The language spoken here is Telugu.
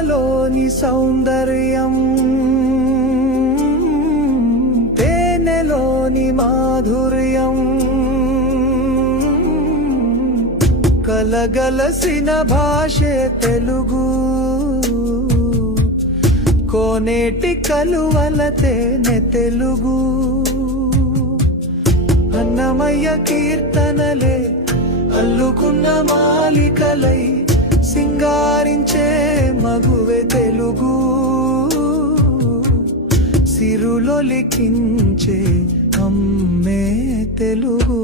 పూలలోని సౌందర్యం తేనెలోని మాధుర్యం. కలగలసిన భాషే తెలుగు కోనేటి కలువల తేనె తెలుగు. అన్నమయ్య కీర్తనలే అల్లుకున్న మాలికలై సింగారించే తెలుగులో లిఖించే అమ్మే తెలుగు